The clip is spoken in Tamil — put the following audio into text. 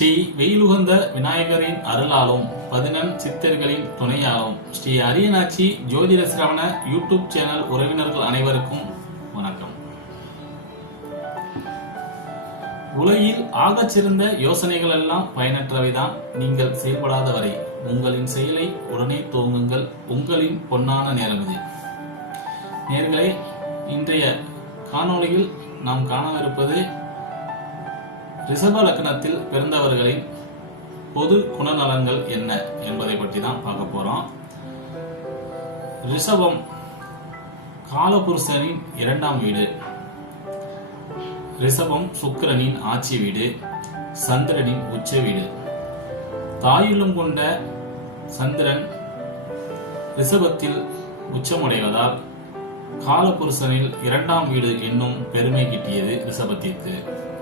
ஸ்ரீ வெயிலுகந்த விநாயகரின் அருளாலும் 11 சித்தர்களின் துணையாலும் ஸ்ரீ அரியநாச்சி ஜோதிட சிரவண யூடியூப் சேனல் உறவினர்கள் அனைவருக்கும் வணக்கம். உலகில் ஆகச்சிறந்த யோசனைகள் எல்லாம் பயனற்றவைதான். நீங்கள் செயல்படாத வரை உங்களின் செயலை உடனே துவங்குங்கள். உங்களின் பொன்னான நேரம் இது. நேயர்களே, இன்றைய காணொளியில் நாம் காணவிருப்பது ரிஷப லக்னத்தில் பிறந்தவர்களின் பொது குணநலன்கள் என்ன என்பதை பற்றி தான் பார்க்க போறோம். ரிஷபம் காலபுருஷனின் 2ஆம் வீடு. ரிஷபம் சுக்கிரனின் ஆட்சி வீடு, சந்திரனின் உச்ச வீடு. தாயுள்ளம் கொண்ட சந்திரன் ரிஷபத்தில் உச்சமடைவதால் காலபுருஷனில் 2ஆம் வீடு என்னும் பெருமை கிட்டியது ரிஷபத்திற்கு.